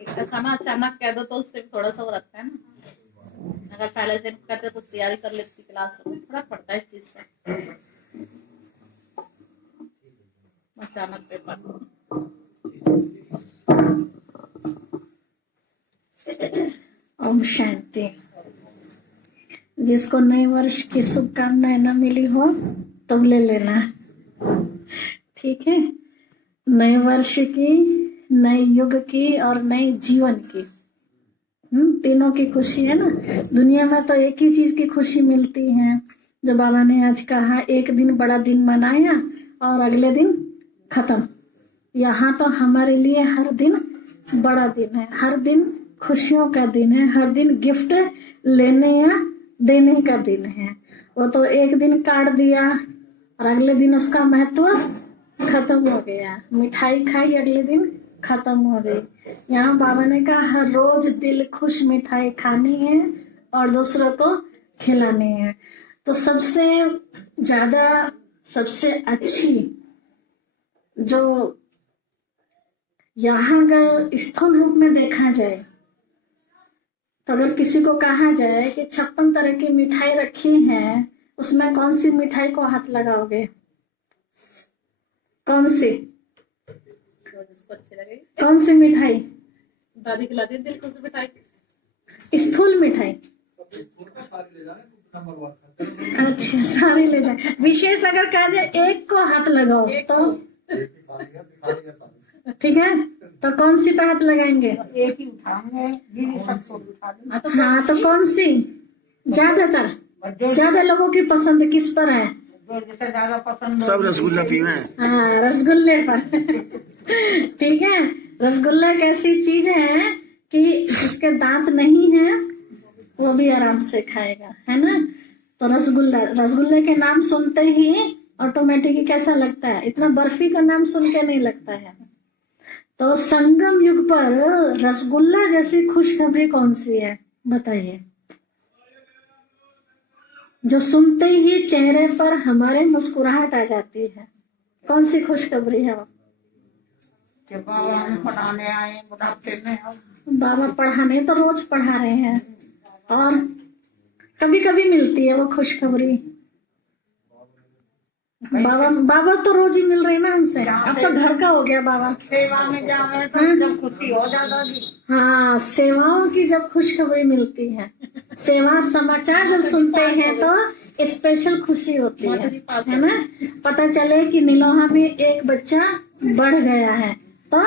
ऐसा ना अचानक कह दो तो उससे थोड़ा सा वो रहता है ना। अगर पहले से कहते कुछ तैयारी कर लेती क्लास में, फर्क पड़ता है इस चीज से। अचानक पेपर। ओम शांति। जिसको नए वर्ष की शुभकामनाएं न मिली हो तो ले लेना, ठीक है। नए वर्ष की, नए युग की और नए जीवन की, तीनों की खुशी है ना। दुनिया में तो एक ही चीज की खुशी मिलती है, जो बाबा ने आज कहा, एक दिन बड़ा दिन मनाया और अगले दिन खत्म। यहाँ तो हमारे लिए हर दिन बड़ा दिन है, हर दिन खुशियों का दिन है, हर दिन गिफ्ट लेने या देने का दिन है। वो तो एक दिन काट दिया और अगले दिन उसका महत्व खत्म हो गया। मिठाई खाई, अगले दिन खत्म हो गई। यहाँ बाबा ने कहा हर रोज दिल खुश मिठाई खानी है और दूसरों को खिलानी है। तो सबसे ज्यादा, सबसे अच्छी जो यहाँ अगर स्थूल रूप में देखा जाए, तो अगर किसी को कहा जाए कि 56 तरह की मिठाई रखी है, उसमें कौन सी मिठाई को हाथ लगाओगे? कौन सी? जिसको अच्छी लगे। कौन सी मिठाई? दादी खिलाती है दिल खुश मिठाई। स्थूल मिठाई। अच्छा, सारी ले जाए। विशेष अगर कहा जाए एक को हाथ लगाओ तो ठीक है, तो कौन सी पे हाथ लगाएंगे? एक ही उठाएंगे। हाँ, तो कौन सी ज्यादा लोगों की पसंद किस पर है? ज्यादा पसंद सब रसगुल्ला पीना है। हाँ, रसगुल्ले पर। ठीक है, रसगुल्ला एक ऐसी चीज है कि जिसके दांत नहीं है वो भी आराम से खाएगा, है ना। तो रसगुल्ले के नाम सुनते ही ऑटोमेटिकली कैसा लगता है? इतना बर्फी का नाम सुन के नहीं लगता है। तो संगम युग पर रसगुल्ला जैसी खुशखबरी कौन सी है बताइए, जो सुनते ही चेहरे पर हमारे मुस्कुराहट आ जाती है? कौन सी खुशखबरी है वो? बाबा हम पढ़ाने आए बुढ़ापे में। बाबा पढ़ाने तो रोज पढ़ा रहे हैं, और कभी कभी मिलती है वो खुशखबरी। बाबा तो रोज ही मिल रहे हैं ना हमसे। अब तो घर का हो गया बाबा। सेवा में जावे तो जब खुशी हो जाता जी। हाँ, सेवाओं की जब खुशखबरी मिलती है, सेवा समाचार जब सुनते हैं तो स्पेशल खुशी होती है ना। पता चले कि नीलोहा में एक बच्चा बढ़ गया है तो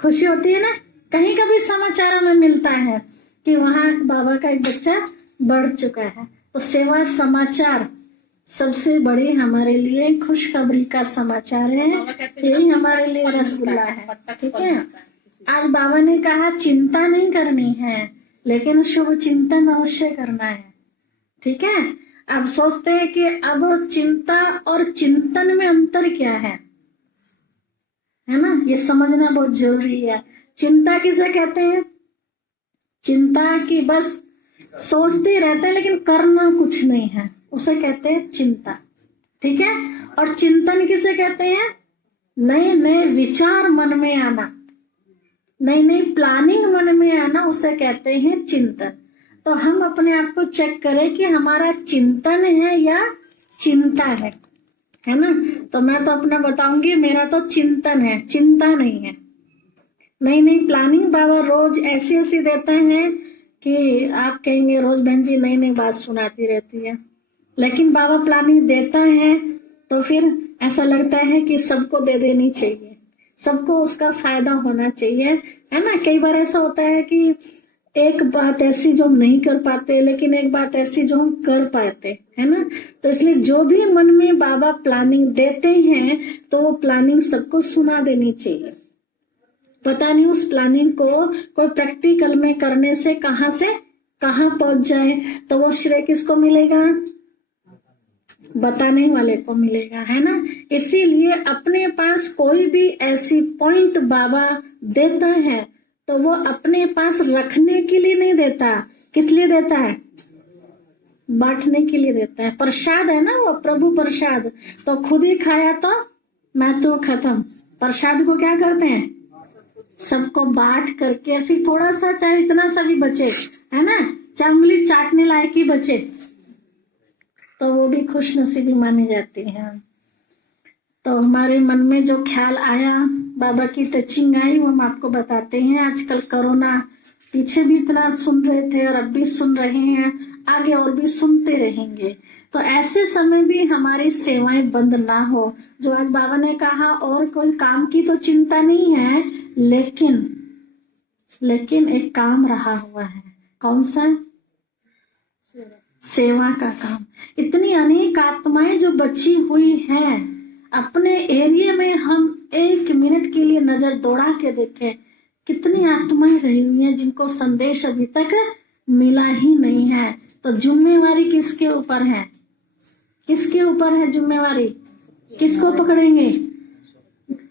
खुशी होती है ना। कहीं कभी समाचारों में मिलता है कि वहाँ बाबा का एक बच्चा बढ़ चुका है। तो सेवा समाचार सबसे बड़ी हमारे लिए खुशखबरी का समाचार है। यही हमारे लिए रसगुल्ला है, ठीक है। आज बाबा ने कहा चिंता नहीं करनी है, लेकिन शुभ चिंतन अवश्य करना है, ठीक है। अब सोचते हैं कि अब चिंता और चिंतन में अंतर क्या है ना। ये समझना बहुत जरूरी है। चिंता किसे कहते हैं? चिंता की बस सोचते रहते हैं लेकिन करना कुछ नहीं है, उसे कहते हैं चिंता, ठीक है। और चिंतन किसे कहते हैं? नए नए विचार मन में आना, नई नई प्लानिंग मन में आना, उसे कहते हैं चिंतन। तो हम अपने आप को चेक करें कि हमारा चिंतन है या चिंता है ना। तो मैं तो अपना बताऊंगी, मेरा तो चिंतन है, चिंता नहीं है। नई नई प्लानिंग बाबा रोज ऐसी ऐसी देते हैं कि आप कहेंगे रोज बहन जी नई नई बात सुनाती रहती है। लेकिन बाबा प्लानिंग देता है तो फिर ऐसा लगता है कि सबको दे देनी चाहिए, सबको उसका फायदा होना चाहिए, है ना। कई बार ऐसा होता है कि एक बात ऐसी जो हम नहीं कर पाते, लेकिन एक बात ऐसी जो हम कर पाते, है ना। तो इसलिए जो भी मन में बाबा प्लानिंग देते हैं तो वो प्लानिंग सबको सुना देनी चाहिए। पता नहीं उस प्लानिंग को कोई प्रैक्टिकल में करने से कहां पहुंच जाए, तो वो श्रेय किसको मिलेगा? बताने वाले को मिलेगा, है ना। इसीलिए अपने पास कोई भी ऐसी पॉइंट बाबा देता है तो वो अपने पास रखने के लिए नहीं देता। किस लिए देता है? बांटने के लिए देता है। प्रसाद है ना वो, प्रभु प्रसाद। तो खुद ही खाया तो मैं तो खत्म। प्रसाद को क्या करते हैं? सबको बांट करके, फिर थोड़ा सा चाहे इतना सा भी बचे, है ना, चाहे उंगली चाटने लायक ही बचे, तो वो भी खुश नसीबी मानी जाती है। तो हमारे मन में जो ख्याल आया, बाबा की टचिंग आई, वो हम आपको बताते हैं। आजकल कोरोना, पीछे भी इतना सुन रहे थे और अब भी सुन रहे हैं, आगे और भी सुनते रहेंगे। तो ऐसे समय भी हमारी सेवाएं बंद ना हो। जो आज बाबा ने कहा, और कोई काम की तो चिंता नहीं है, लेकिन एक काम रहा हुआ है। कौन सा? सेवा का काम। इतनी अनेक आत्माएं जो बची हुई हैं, अपने एरिया में हम 1 मिनट के लिए नजर दौड़ा के देखें, कितनी आत्माएं रही हुई हैं जिनको संदेश अभी तक मिला ही नहीं है। तो जिम्मेवारी किसके ऊपर है? किसके ऊपर है जिम्मेवारी? किसको पकड़ेंगे?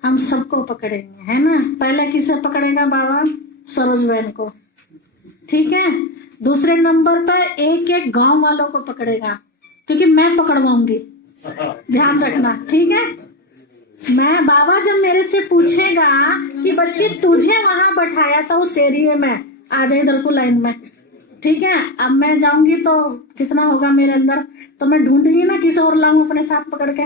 हम सबको पकड़ेंगे, है ना। पहले किसे पकड़ेगा बाबा? सरोज बहन को, ठीक है। दूसरे नंबर पर एक गांव वालों को पकड़ेगा, क्योंकि मैं पकड़वाऊंगी, ध्यान रखना, ठीक है। मैं, बाबा जब मेरे से पूछेगा कि बच्चे तुझे वहां बैठाया था उस एरिया में, आ जाए इधर को लाइन में, ठीक है। अब मैं जाऊंगी तो कितना होगा मेरे अंदर, तो मैं ढूंढूंगी ना किसी और लाऊं अपने साथ पकड़ के,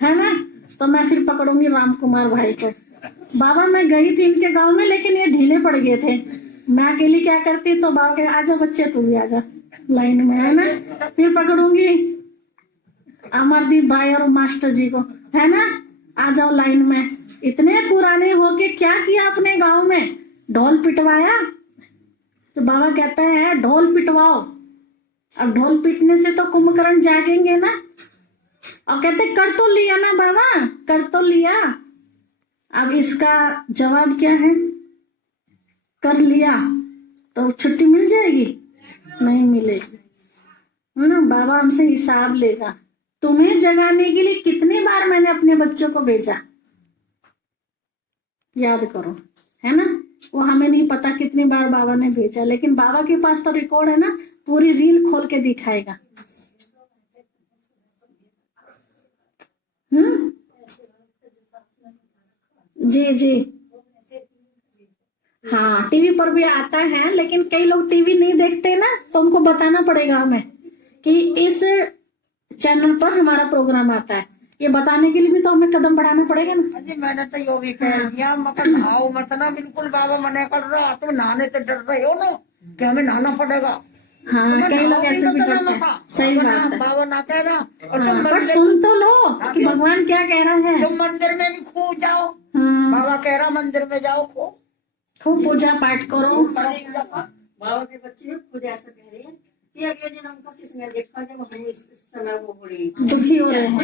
है ना। तो मैं फिर पकड़ूंगी राम कुमार भाई को। बाबा मैं गई थी इनके गांव में, लेकिन ये ढीले पड़ गए थे, मैं अकेली क्या करती, तो बाबा के आजा बच्चे तू भी आजा लाइन में, है ना। फिर पकड़ूंगी अमरदीप भाई और मास्टर जी को, है ना, आ जाओ लाइन में। इतने पुराने होके क्या किया अपने गांव में? ढोल पिटवाया। तो बाबा कहता है ढोल पिटवाओ। अब ढोल पीटने से तो कुंभकर्ण जागेंगे ना। और कहते कर तो लिया ना बाबा, कर तो लिया। अब इसका जवाब क्या है? कर लिया तो छुट्टी मिल जाएगी? नहीं मिलेगी, है ना। बाबा हमसे हिसाब लेगा। तुम्हें जगाने के लिए कितनी बार मैंने अपने बच्चों को भेजा, याद करो, है ना। वो हमें नहीं पता कितनी बार बाबा ने भेजा, लेकिन बाबा के पास तो रिकॉर्ड है ना, पूरी रील खोल के दिखाएगा। जी जी, हाँ, टीवी पर भी आता है, लेकिन कई लोग टीवी नहीं देखते ना, तो उनको बताना पड़ेगा हमें कि इस चैनल पर हमारा प्रोग्राम आता है। ये बताने के लिए भी तो हमें कदम बढ़ाना पड़ेगा ना। जी मैंने तो यो भी कह दिया, मगर नहाओ मत ना, बिल्कुल बाबा मना कर रहा। तुम नहाने से डर रहे हो ना कि हमें नहाना पड़ेगा। हाँ, कई लोग ऐसे भी डरते हैं, सही बात है। बाबा ना कह रहा, और हाँ, पर सुन तो लो कि भगवान क्या कह रहा है। तुम मंदिर में भी खूब जाओ, बाबा कह रहा मंदिर में जाओ, खूब पूजा पाठ करो। बाबा के बच्चे खुद ऐसा कह रहे हैं कि अगले जन्म को किसने देखा जब हम इस समय वो बड़ी दुखी हो रहे हैं।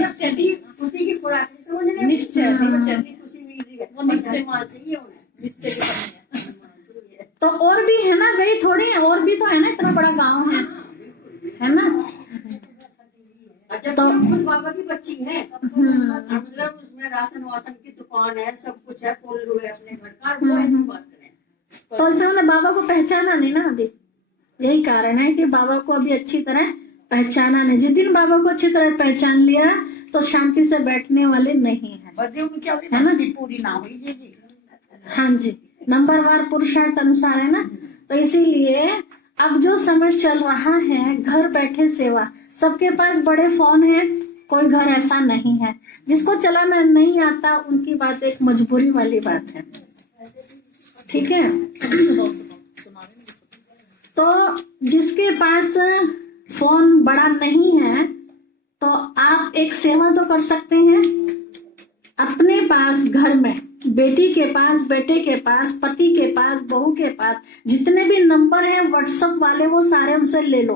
खुशी की खुराक समझ रहे, निश्चय खुशी मिल रही है, वो निश्चय चाहिए उन्हें, निश्चय। तो और भी है ना, वही थोड़ी है, और भी तो है ना, इतना बड़ा गांव है ना। जब तो खुद बाबा की बच्ची है, मतलब उसमें राशन वासन की दुकान है, सब कुछ है, कोल्लू है अपने घर का, वो ऐसी बात करें। तो इससे उन्हें बाबा को पहचाना नहीं ना अभी। यही कारण है कि बाबा को अभी अच्छी तरह पहचाना नहीं। जिस दिन बाबा को अच्छी तरह पहचान लिया तो शांति से बैठने वाले नहीं है, है ना। पूरी ना हुई जी। हाँ जी, नंबरवार पुरुषार्थ अनुसार है ना। तो इसीलिए अब जो समय चल रहा है, घर बैठे सेवा, सबके पास बड़े फोन है, कोई घर ऐसा नहीं है जिसको चलाना नहीं आता। उनकी बात एक मजबूरी वाली बात है, ठीक है। तो जिसके पास फोन बड़ा नहीं है, तो आप एक सेवा तो कर सकते हैं अपने पास, घर में, बेटी के पास, बेटे के पास, पति के पास, बहू के पास, जितने भी नंबर हैं व्हाट्सएप वाले, वो सारे उनसे ले लो,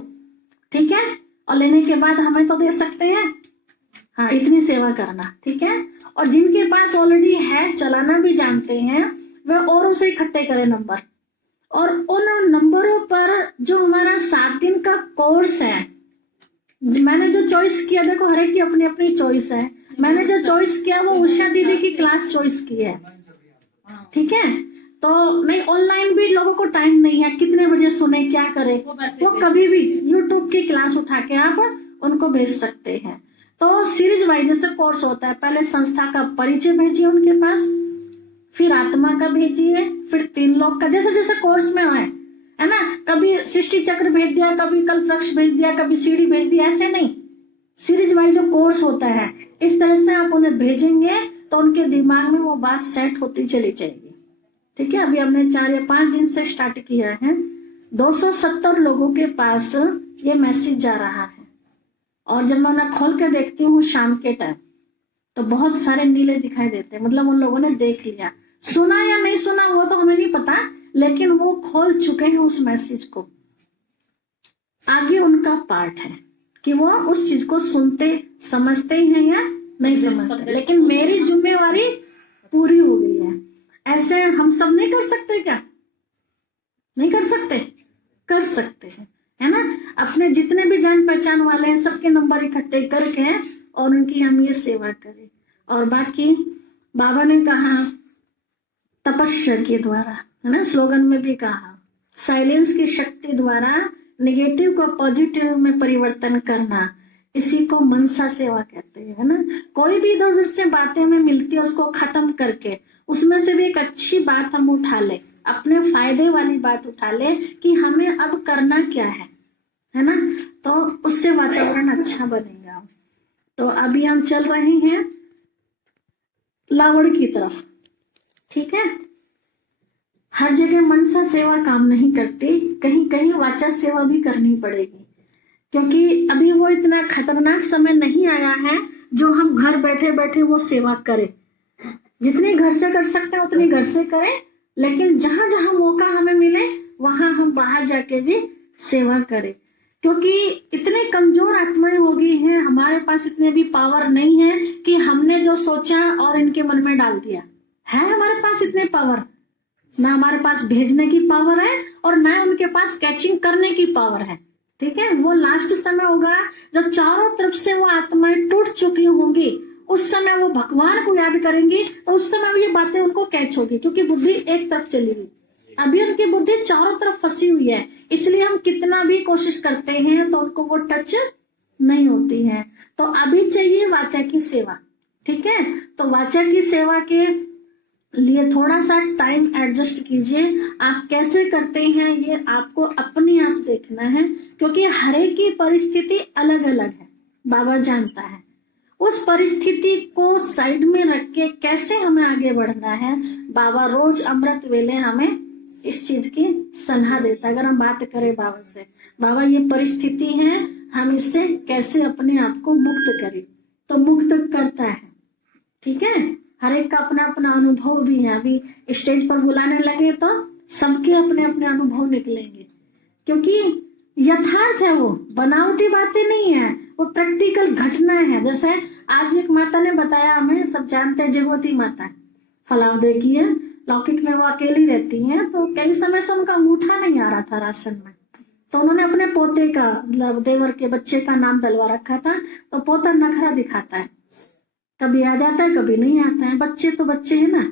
ठीक है। और लेने के बाद हमें तो दे सकते हैं, हाँ, इतनी सेवा करना, ठीक है। और जिनके पास ऑलरेडी है, चलाना भी जानते हैं, वे और उसे इकट्ठे करें नंबर, और उन नंबरों पर जो हमारा 7 दिन का कोर्स है, मैंने जो चॉइस किया, देखो हर एक की अपनी अपनी चॉइस है, मैंने जो चॉइस किया वो उषा दीदी की क्लास चॉइस की है, ठीक है। तो नहीं, ऑनलाइन भी लोगों को टाइम नहीं है, कितने बजे सुने, क्या करे, वो कभी भी यूट्यूब की क्लास उठा के आप उनको भेज सकते हैं। तो सीरीज वाइज जैसे कोर्स होता है, पहले संस्था का परिचय भेजिए उनके पास, फिर आत्मा का भेजिए, फिर 3 लोग का, जैसे जैसे कोर्स में है ना। कभी सृष्टि चक्र भेज दिया, कभी कल्प वृक्ष भेज दिया, कभी सीढ़ी भेज दिया, ऐसे नहीं, सीरीज वाइज जो कोर्स होता है इस तरह से आप उन्हें भेजेंगे तो उनके दिमाग में वो बात सेट होती चली जाएगी। ठीक है, अभी हमने 4 या 5 दिन से स्टार्ट किया है। 270 लोगों के पास ये मैसेज जा रहा है, और जब मैं उन्हें खोल के देखती हूँ शाम के टाइम तो बहुत सारे नीले दिखाई देते हैं, मतलब उन लोगों ने देख लिया। सुना या नहीं सुना वो तो हमें नहीं पता, लेकिन वो खोल चुके हैं उस मैसेज को। आगे उनका पार्ट है कि वो उस चीज को सुनते समझते हैं या नहीं समझते, लेकिन मेरी जिम्मेवारी पूरी हो गई है। ऐसे हम सब नहीं कर सकते क्या? नहीं कर सकते? कर सकते हैं, है ना। अपने जितने भी जान पहचान वाले हैं सबके नंबर इकट्ठे करके और उनकी हम ये सेवा करें। और बाकी बाबा ने कहा तपस्या के द्वारा, है ना, स्लोगन में भी कहा साइलेंस की शक्ति द्वारा नेगेटिव को पॉजिटिव में परिवर्तन करना, इसी को मनसा सेवा कहते हैं, है ना। कोई भी इधर उधर से बातें हमें मिलती है उसको खत्म करके उसमें से भी एक अच्छी बात हम उठा ले, अपने फायदे वाली बात उठा ले कि हमें अब करना क्या है ना, तो उससे वातावरण अच्छा बनेगा। तो अभी हम चल रहे हैं लावड़ की तरफ। ठीक है, हर जगह मनसा सेवा काम नहीं करती, कहीं कहीं वाचा सेवा भी करनी पड़ेगी, क्योंकि अभी वो इतना खतरनाक समय नहीं आया है जो हम घर बैठे बैठे वो सेवा करें। जितनी घर से कर सकते हैं उतनी घर से करें, लेकिन जहां जहां मौका हमें मिले वहां हम बाहर जाके भी सेवा करें, क्योंकि इतने कमजोर आत्माएं हो गई हैं, हमारे पास इतने भी पावर नहीं है कि हमने जो सोचा और इनके मन में डाल दिया है। हमारे पास इतने पावर ना, हमारे पास भेजने की पावर है और ना उनके पास कैचिंग करने की पावर है। ठीक है, वो लास्ट समय होगा जब चारों तरफ से वो आत्माएं टूट चुकी होंगी, उस समय वो भगवान को याद करेंगी, तो उस समय ये बातें उनको कैच होगी, क्योंकि बुद्धि एक तरफ चली गई। अभी उनकी बुद्धि चारों तरफ फंसी हुई है, इसलिए हम कितना भी कोशिश करते हैं तो उनको वो टच नहीं होती है। तो अभी चाहिए वाचा की सेवा। ठीक है, तो वाचा की सेवा के लिए थोड़ा सा टाइम एडजस्ट कीजिए। आप कैसे करते हैं ये आपको अपने आप देखना है, क्योंकि हर एक की परिस्थिति अलग अलग है, बाबा जानता है। उस परिस्थिति को साइड में रख के कैसे हमें आगे बढ़ना है, बाबा रोज अमृत वेले हमें इस चीज की सलाह देता है। अगर हम बात करें बाबा से, बाबा ये परिस्थिति है, हम इससे कैसे अपने आप को मुक्त करें, तो मुक्त करता है। ठीक है, हर एक का अपना अपना अनुभव भी है। अभी स्टेज पर बुलाने लगे तो सबके अपने अपने अनुभव निकलेंगे, क्योंकि यथार्थ है, वो बनावटी बातें नहीं है, वो प्रैक्टिकल घटना है। जैसे आज एक माता ने बताया, हमें सब जानते हैं जगवती माता फलावदे की है, लौकिक में वो अकेली रहती हैं, तो कई समय से उनका अंगूठा नहीं आ रहा था राशन में, तो उन्होंने अपने पोते का, मतलब देवर के बच्चे का नाम डलवा रखा था। तो पोता नखरा दिखाता है, कभी आ जाता है कभी नहीं आता है, बच्चे तो बच्चे है ना।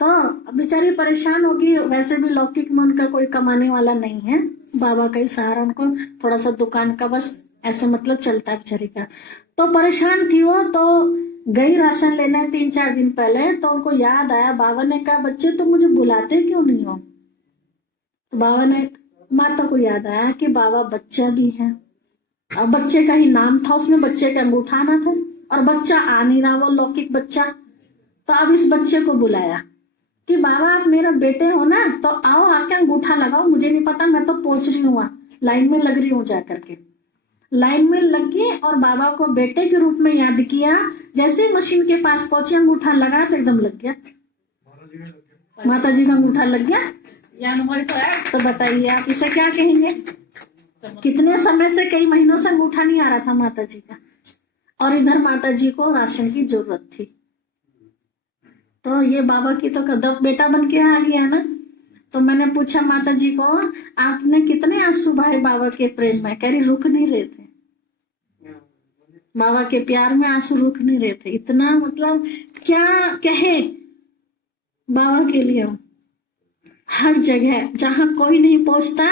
तो बेचारी परेशान होगी, वैसे भी लौकिक में उनका कोई कमाने वाला नहीं है, बाबा का ही सहारा, उनको थोड़ा सा दुकान का बस ऐसे मतलब चलता है बेचारी का। तो परेशान थी वो, तो गई राशन लेने 3-4 दिन पहले, तो उनको याद आया, बाबा ने कहा बच्चे तो मुझे बुलाते क्यों नहीं हो। तो बाबा ने, माता को याद आया कि बाबा बच्चा भी है, और बच्चे का ही नाम था उसमें, बच्चे का अंगूठा आना था, और बच्चा आ नहीं रहा, वो लौकिक बच्चा। तो अब इस बच्चे को बुलाया कि बाबा आप मेरे बेटे हो ना, तो आओ आके अंगूठा लगाओ, मुझे नहीं पता, मैं तो पहुंच रही हूँ, लाइन में लग रही हूँ। जाकर के लाइन में लग गई और बाबा को बेटे के रूप में याद किया। जैसे ही मशीन के पास पहुंचे, अंगूठा लगा तो एकदम लग गया, माता जी का अंगूठा लग गया। ये अनुभव तो है। तो बताइए आप इसे क्या कहेंगे? कितने समय से, कई महीनों से अंगूठा नहीं आ रहा था माता जी का, और इधर माता जी को राशन की जरूरत थी। तो ये बाबा की तो कदम बेटा बन के आ गया ना। तो मैंने पूछा माता जी को, आपने कितने आंसू बहाए बाबा के प्रेम में? कह रही रुक नहीं रहे थे, बाबा के प्यार में आंसू रुक नहीं रहे थे। इतना मतलब क्या कहे बाबा के लिए। हर जगह जहां कोई नहीं पहुंचता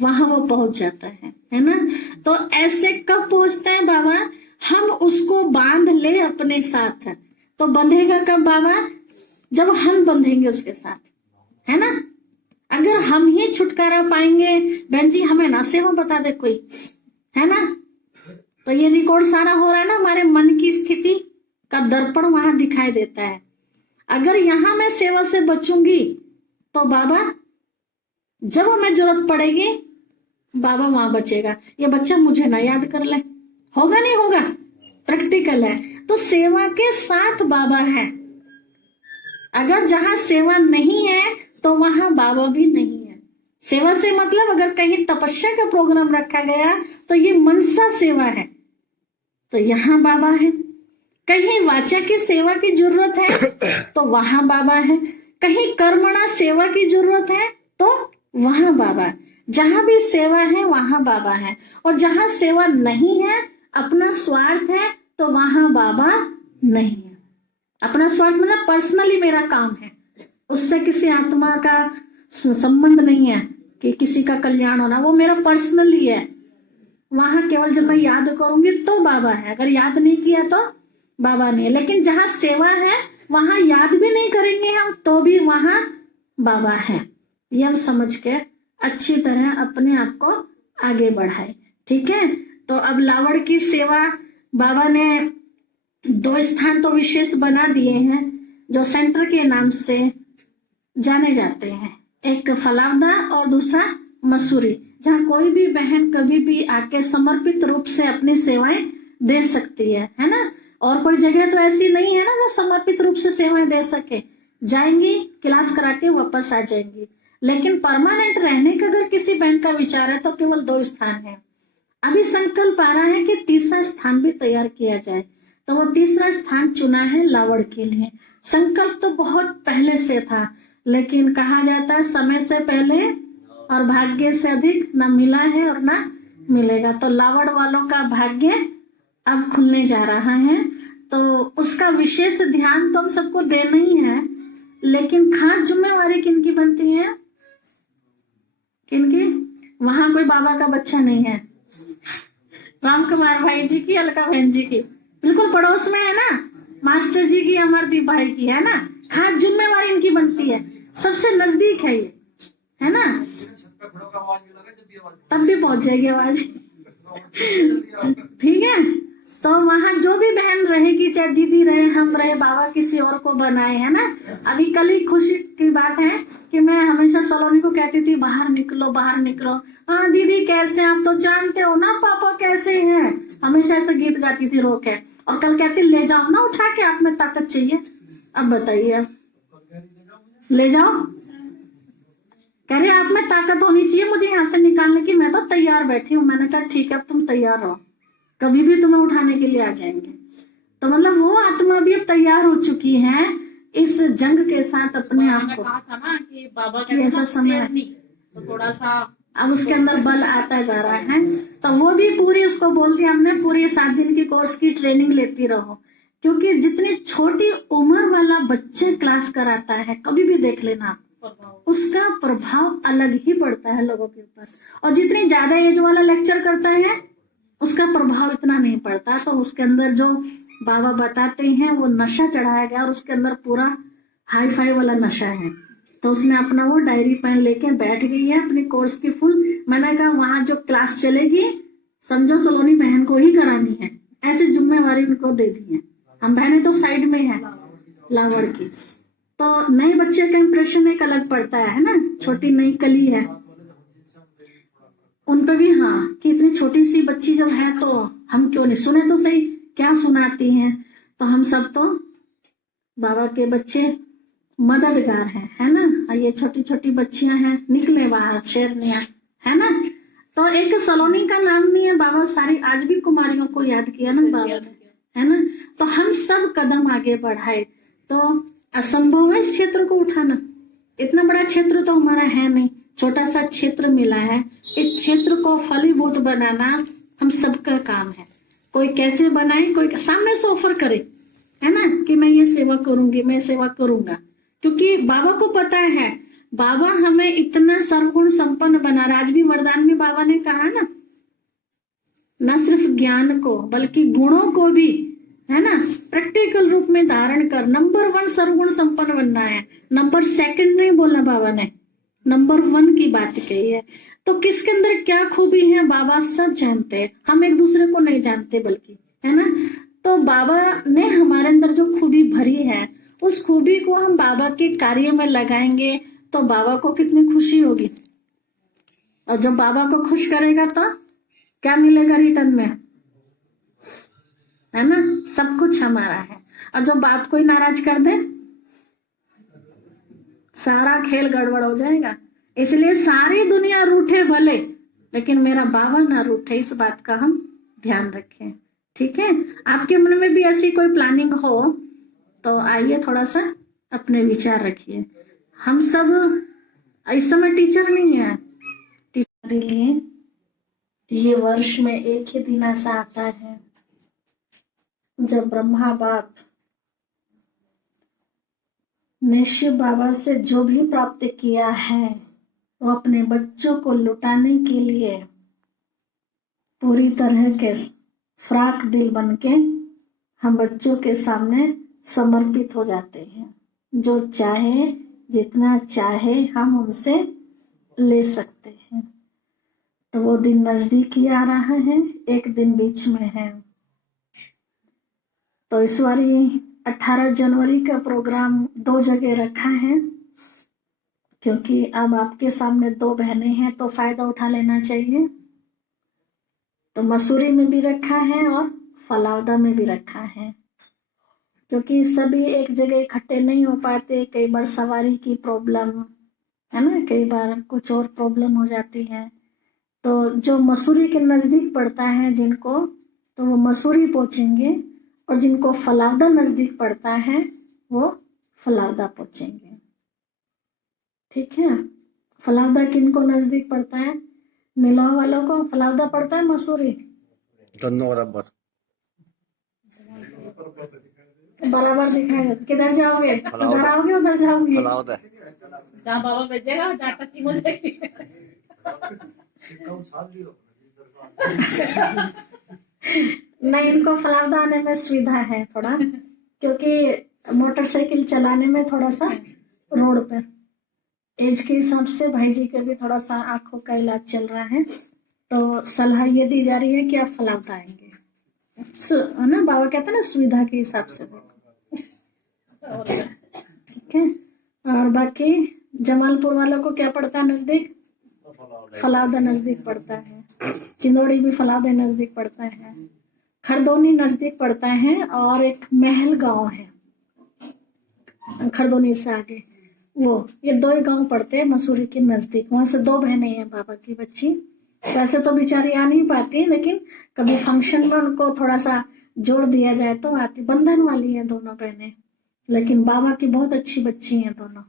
वहां वो पहुंच जाता है ना। तो ऐसे कब पहुंचते हैं बाबा? हम उसको बांध ले अपने साथ। तो बंधेगा कब बाबा? जब हम बंधेंगे उसके साथ, है ना। अगर हम ही छुटकारा पाएंगे, बहन जी हमें ना सेवा बता दे कोई, है ना। तो ये रिकॉर्ड सारा हो रहा है ना, हमारे मन की स्थिति का दर्पण वहां दिखाई देता है। अगर यहां मैं सेवा से बचूंगी तो बाबा जब हमें जरूरत पड़ेगी बाबा वहां बचेगा। ये बच्चा मुझे ना याद कर ले, होगा नहीं होगा, प्रैक्टिकल है। तो सेवा के साथ बाबा है। अगर जहां सेवा नहीं है तो वहां बाबा भी नहीं है। सेवा से मतलब अगर कहीं तपस्या का प्रोग्राम रखा गया तो ये मनसा सेवा है, तो यहां बाबा है। कहीं वाचा की सेवा की जरूरत है तो वहां बाबा है। कहीं कर्मणा सेवा की जरूरत है तो वहां बाबा। जहां भी सेवा है वहां बाबा है। और जहां सेवा नहीं है, अपना स्वार्थ है, तो वहां बाबा नहीं है। अपना स्वार्थ मतलब पर्सनली मेरा काम है, उससे किसी आत्मा का संबंध नहीं है कि किसी का कल्याण होना, वो मेरा पर्सनली है। वहां केवल जब मैं याद करूंगी तो बाबा है, अगर याद नहीं किया तो बाबा नहीं है। लेकिन जहां सेवा है वहां याद भी नहीं करेंगे हम तो भी वहां बाबा है। ये हम समझ के अच्छी तरह अपने आप को आगे बढ़ाए, ठीक है। तो अब लावड़ की सेवा बाबा ने 2 स्थान तो विशेष बना दिए हैं जो सेंटर के नाम से जाने जाते हैं। एक फलावदा और दूसरा मसूरी, जहाँ कोई भी बहन कभी भी आके समर्पित रूप से अपनी सेवाएं दे सकती है ना। और कोई जगह तो ऐसी नहीं है ना जो समर्पित रूप से सेवाएं दे सके। जाएंगी क्लास करा के वापस आ जाएंगी। लेकिन परमानेंट रहने का अगर किसी बहन का विचार है तो केवल 2 स्थान है। अभी संकल्प आ रहा है कि 3रा स्थान भी तैयार किया जाए, तो वो 3रा स्थान चुना है लावड़ के लिए। संकल्प तो बहुत पहले से था, लेकिन कहा जाता है समय से पहले और भाग्य से अधिक ना मिला है और ना मिलेगा। तो लावड़ वालों का भाग्य अब खुलने जा रहा है, तो उसका विशेष ध्यान तो हम सबको देना ही है। लेकिन खास जिम्मेवारी किनकी बनती है, किनकी? वहां कोई बाबा का बच्चा नहीं है, राम कुमार भाई जी की, अलका बहन जी की, बिल्कुल पड़ोस में है ना, मास्टर जी की, अमरदीप भाई की, है ना। खास जिम्मेवारी इनकी बनती है, सबसे नजदीक है ये, है ना। तब भी पहुंच जाएगी आवाज, ठीक है। तो वहां जो भी बहन रहेगी, चाहे दीदी रहे, हम रहे, बाबा किसी और को बनाए, है ना। अभी कल ही खुशी की बात है कि मैं हमेशा सलोनी को कहती थी बाहर निकलो बाहर निकलो। हाँ दीदी कैसे, आप तो जानते हो ना पापा कैसे हैं, हमेशा ऐसे गीत गाती थी रो के। और कल कहती ले जाओ ना उठा के, आप में ताकत चाहिए। अब बताइए, ले जाओ, कह रहे आप में ताकत होनी चाहिए मुझे यहाँ से निकालने की, मैं तो तैयार बैठी हूँ। मैंने कहा ठीक है, अब तुम तैयार रहो, कभी भी तुम्हें उठाने के लिए आ जाएंगे। तो मतलब वो आत्मा भी अब तैयार हो चुकी है इस जंग के साथ अपने आप को। कहा था ना कि बाबा कि ऐसा समय नहीं, तो थोड़ा सा अब उसके अंदर बल आता जा रहा है। तो वो भी पूरी उसको बोल दिया हमने, पूरी 7 दिन की कोर्स की ट्रेनिंग लेती रहो, क्योंकि जितनी छोटी उम्र वाला बच्चे क्लास कराता है, कभी भी देख लेना, उसका प्रभाव अलग ही पड़ता है लोगों के ऊपर। और जितनी ज्यादा एज वाला लेक्चर करता है उसका प्रभाव इतना नहीं पड़ता। तो उसके अंदर जो बाबा बताते हैं वो नशा चढ़ाया गया, और उसके अंदर पूरा हाई फाई वाला नशा है। तो उसने अपना वो डायरी पेन लेके बैठ गई है अपनी कोर्स की फुल। मैंने कहा वहां जो क्लास चलेगी समझो सलोनी बहन को ही करानी है, ऐसी जिम्मेवारी उनको दे दी है। हम बहनें तो साइड में है लावड़ की। तो नए बच्चे का इम्प्रेशन एक अलग पड़ता है ना, छोटी नई कली है उन पे भी। हाँ कि इतनी छोटी सी बच्ची जब है तो हम क्यों नहीं, सुने तो सही क्या सुनाती हैं। तो हम सब तो बाबा के बच्चे मददगार हैं, है ना। ये छोटी छोटी बच्चियां हैं, निकले बाहर शेरनिया, है ना। तो एक सलोनी का नाम नहीं है, बाबा सारी आज भी कुमारियों को याद किया ना बाबा, है ना। तो हम सब कदम आगे बढ़ाए। तो असंभव है इस क्षेत्र को उठाना, इतना बड़ा क्षेत्र तो हमारा है नहीं, छोटा सा क्षेत्र मिला है। इस क्षेत्र को फलीभूत बनाना हम सबका काम है। कोई कैसे बनाए, कोई सामने से ऑफर करे, है ना, कि मैं ये सेवा करूंगी, मैं सेवा करूंगा। क्योंकि बाबा को पता है, बाबा हमें इतना सर्वगुण संपन्न बना रहा। आज भी वरदान में बाबा ने कहा ना, न सिर्फ ज्ञान को बल्कि गुणों को भी, है ना, प्रैक्टिकल रूप में धारण कर। नंबर 1 सर्वगुण संपन्न बनना है, नंबर 2 नहीं बोला बाबा ने, नंबर 1 की बात कही है। तो किसके अंदर क्या खूबी है बाबा सब जानते हैं, हम एक दूसरे को नहीं जानते बल्कि, है ना। तो बाबा ने हमारे अंदर जो खूबी भरी है उस खूबी को हम बाबा के कार्य में लगाएंगे तो बाबा को कितनी खुशी होगी। और जब बाबा को खुश करेगा तो क्या मिलेगा रिटर्न में, है ना, सब कुछ हमारा है। और जब बाप कोई नाराज कर दे सारा खेल गड़बड़ हो जाएगा। इसलिए सारी दुनिया रूठे भले, लेकिन मेरा बाबा ना रूठे, इस बात का हम ध्यान रखें। ठीक है, आपके मन में भी ऐसी कोई प्लानिंग हो तो आइए थोड़ा सा अपने विचार रखिए। हम सब इस समय टीचर नहीं है, टीचर के लिए ये वर्ष में एक ही दिन ऐसा आता है जब ब्रह्मा बाप ने शिव बाबा से जो भी प्राप्त किया है वो अपने बच्चों को लुटाने के लिए पूरी तरह के फ्राक दिल बनके हम बच्चों के सामने समर्पित हो जाते हैं। जो चाहे जितना चाहे हम उनसे ले सकते हैं। तो वो दिन नजदीक ही आ रहा है, एक दिन बीच में है। तो इस बार 18 जनवरी का प्रोग्राम 2 जगह रखा है, क्योंकि अब आपके सामने 2 बहनें हैं तो फायदा उठा लेना चाहिए। तो मसूरी में भी रखा है और फलावदा में भी रखा है, क्योंकि सभी एक जगह इकट्ठे नहीं हो पाते। कई बार सवारी की प्रॉब्लम है ना, कई बार कुछ और प्रॉब्लम हो जाती है। तो जो मसूरी के नजदीक पड़ता है जिनको, तो वो मसूरी पहुंचेंगे, और जिनको फलावदा नजदीक पड़ता है वो फलावदा पहुंचेंगे। ठीक है, फलावदा किनको नजदीक पड़ता है, नीलोहा वालों को फलावदा पड़ता है मसूरी, दोनों बराबर बराबर दिखाएगा। किधर जाओगे, उधर आओगे उधर जाओगे, फलावदा जहाँ बाबा भेजेगा जहाँ टचिंग हो जाएगी। नहीं, इनको फलावदा आने में सुविधा है थोड़ा, क्योंकि मोटरसाइकिल चलाने में थोड़ा सा रोड पर एज के हिसाब से भाई जी के भी थोड़ा सा आंखों का इलाज चल रहा है। तो सलाह ये दी जा रही है कि आप फलावदा आएंगे, है ना, बाबा कहते हैं ना सुविधा के हिसाब से। ठीक है, और बाकी जमालपुर वालों को क्या पड़ता है नजदीक, फलावदा नजदीक पड़ता है। चिंदौड़ी भी फलावदा नजदीक पड़ता है। खरदोनी नजदीक पड़ता है, और एक महल गांव है खरदोनी से आगे, वो ये 2 ही गांव पड़ते हैं मसूरी के नजदीक। वहां से 2 बहनें हैं बाबा की बच्ची। वैसे तो बेचारी आ नहीं पाती, लेकिन कभी फंक्शन में उनको थोड़ा सा जोड़ दिया जाए तो आती। बंधन वाली है दोनों बहनें, लेकिन बाबा की बहुत अच्छी बच्ची हैं दोनों।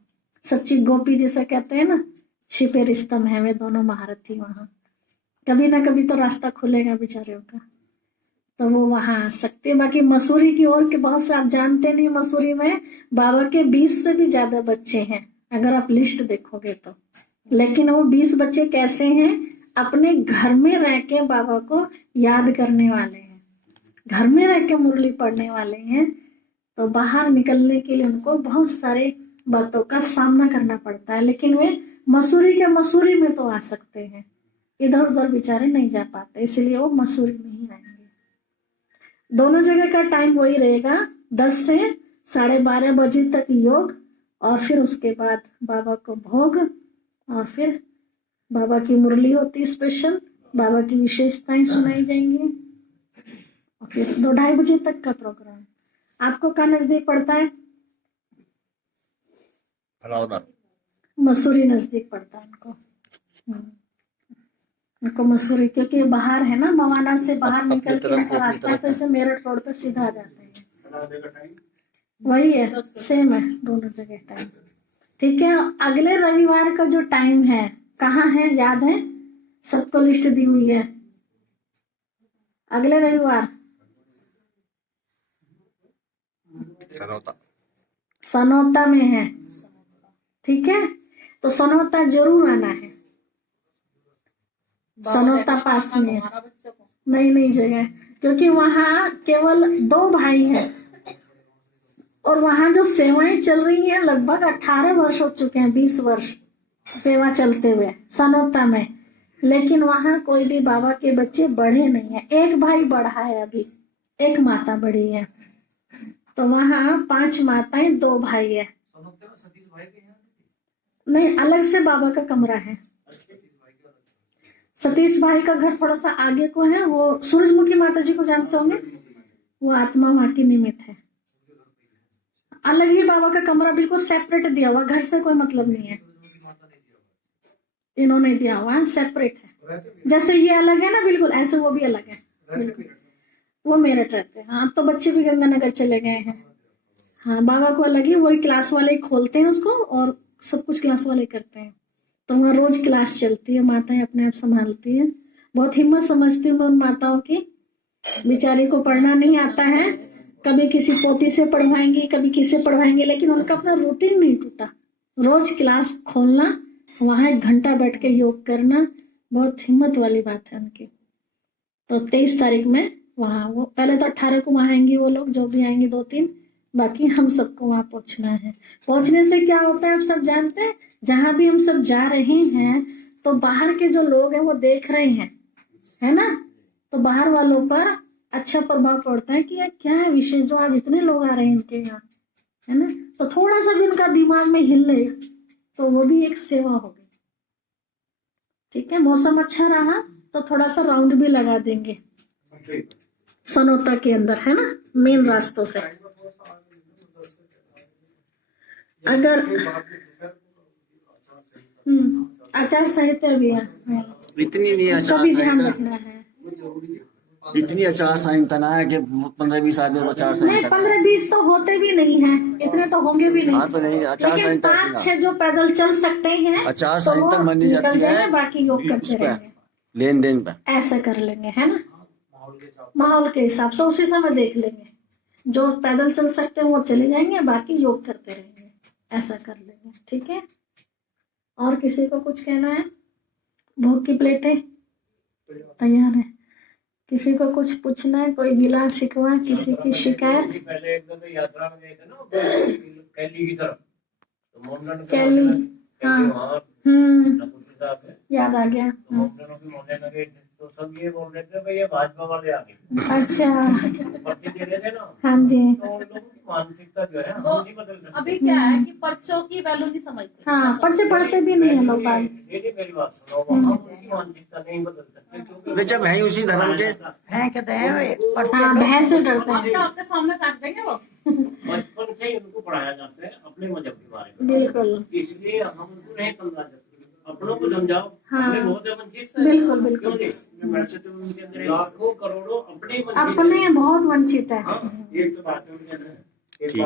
सच्ची गोपी जिसे कहते हैं ना, छिपे रिश्ते में है वे दोनों महारथी। वहां कभी ना कभी तो रास्ता खुलेगा बेचारियों का, तो वो वहां आ सकते हैं। बाकी मसूरी की ओर के बहुत से आप जानते नहीं, मसूरी में बाबा के 20 से भी ज्यादा बच्चे हैं अगर आप लिस्ट देखोगे तो। लेकिन वो 20 बच्चे कैसे हैं, अपने घर में रह के बाबा को याद करने वाले हैं, घर में रह के मुरली पढ़ने वाले हैं। तो बाहर निकलने के लिए उनको बहुत सारे बातों का सामना करना पड़ता है, लेकिन वे मसूरी के मसूरी में तो आ सकते हैं, इधर उधर बेचारे नहीं जा पाते, इसलिए वो मसूरी में ही आएंगे। दोनों जगह का टाइम वही रहेगा, 10 से 12:30 बजे तक योग, और फिर उसके बाद बाबा को भोग, और फिर बाबा की मुरली होती स्पेशल, बाबा की विशेषताएं सुनाई जाएंगी, और फिर 2-2:30 बजे तक का प्रोग्राम। आपको क्या नजदीक पड़ता है, फलावदा मसूरी नजदीक पड़ता है इनको। इनको मसूरी, क्योंकि बाहर है ना, मवाना से बाहर निकल के इनका रास्ता पे से मेरठ रोड पे सीधा आ जाते हैं। वही है, सेम है दोनों जगह टाइम। ठीक है, अगले रविवार का जो टाइम है कहाँ है, याद है सबको, लिस्ट दी हुई है। अगले रविवार सनौता में है। ठीक है, तो सनौता जरूर आना है। सनौता पास में है, नई नई जगह। क्योंकि वहाँ केवल 2 भाई हैं और वहाँ जो सेवाएं चल रही हैं लगभग 18 वर्ष हो चुके हैं, 20 वर्ष सेवा चलते हुए सनोता में, लेकिन वहाँ कोई भी बाबा के बच्चे बढ़े नहीं है। एक भाई बढ़ा है अभी, एक माता बढ़ी है, तो वहाँ 5 माताएं 2 भाई है। नहीं, अलग से बाबा का कमरा है। सतीश भाई का घर थोड़ा सा आगे को है, वो सूरजमुखी माता जी को जानते होंगे, वो आत्मा वहां की निमित्त है। अलग ही बाबा का कमरा बिल्कुल सेपरेट दिया हुआ, घर से कोई मतलब नहीं है, इन्होंने दिया हुआ सेपरेट है। जैसे ये अलग है ना बिल्कुल, ऐसे वो भी अलग है बिल्कुल। वो मेरठ रहते हैं। हाँ, अब तो बच्चे भी गंगानगर चले गए हैं। हाँ, बाबा को अलग ही वही क्लास वाले खोलते हैं उसको, और सब कुछ क्लास वाले करते हैं। तो वहाँ रोज क्लास चलती है, माताएं अपने आप संभालती हैं। बहुत हिम्मत समझती हूँ मैं उन माताओं की, बेचारी को पढ़ना नहीं आता है, कभी किसी पोती से पढ़वाएंगी, कभी किसे पढ़वाएंगे, लेकिन उनका अपना रूटीन नहीं टूटा। रोज क्लास खोलना, वहां 1 घंटा बैठ के योग करना, बहुत हिम्मत वाली बात है उनकी। तो 23 तारीख में वहाँ, वो पहले तो 18 को वहां आएंगी वो लोग, जो भी आएंगे 2-3, बाकी हम सबको वहां पहुंचना है। पहुंचने से क्या होता है आप सब जानते हैं, जहां भी हम सब जा रहे हैं तो बाहर के जो लोग हैं वो देख रहे हैं, है ना, तो बाहर वालों पर अच्छा प्रभाव पड़ता है कि यार क्या है विशेष जो आज इतने लोग आ रहे हैं इनके यहाँ, है ना। तो थोड़ा सा भी उनका दिमाग में हिले तो वो भी एक सेवा होगी। ठीक है, मौसम अच्छा रहा तो थोड़ा सा राउंड भी लगा देंगे सनोता के अंदर, है ना, मेन रास्तों से। अगर आचार संहिता भी है, इतनी नहीं उसका आचार भी ध्यान संहिता, रखना है। इतनी आचार संहिता ना है कि 15-20 आदमी आचार नहीं, संहिता। 15-20 तो होते भी नहीं है, इतने तो होंगे भी नहीं। हाँ, तो नहीं, आचार लेकिन संहिता 5-6 जो पैदल चल सकते हैं, आचार तो वो संहिता मानी निकल जाती जाएंगे, है बाकी योग करते उस पे, रहेंगे, लेन देन पे। ऐसा कर लेंगे, है ना, माहौल के हिसाब से उसी समय देख लेंगे। जो पैदल चल सकते हैं वो चले जाएंगे, बाकी योग करते रहेंगे, ऐसा कर लेंगे। ठीक है, और किसी को कुछ कहना है? भोग की प्लेटें तैयार है? किसी को कुछ पूछना है, कोई गिला शिकवा, किसी की शिकायत? पहले एक दफे यात्रा में गए थे ना कैली की तरफ, तो मोमडन कैली, हाँ, याद आ गया। मोमडनों की मोहल्ले में गए थे, तो सब ये बोल रहे थे भाई ये भाजपा वाले आ गए। अच्छा, पर्चे दे रहे थे ना, हाँ जी, तो उन लोगों की मानसिकता जो है हम नहीं बदल सकते। अभी क्या है कि पर्चों की वैल्यू नहीं समझते। हाँ, पर्चे पढ़ते भी नहीं है लोग बाग। ये मेरी बात सुनो, हम उनकी मानसिकता नहीं बदल सकते, क्योंकि जब है उसी धर्म के, फेंक दे हाँ, भैंस से डरते हैं, आपके सामने काट देंगे वो। बचपन से ही उनको पढ़ाया जाता है अपने मजहब के बारे में, बिल्कुल, इसलिए हम उनको नहीं समझा सकते। अपनों को समझाओ, हाँ, अपने बहुत है वंचित, बिल्कुल बिल्कुल, क्यों नहीं बैठे थे उनके अंदर लाखों करोड़ों अपने वंचित अपने बहुत वंचित है। हाँ, एक तो बात है उनके अंदर। ठीक है।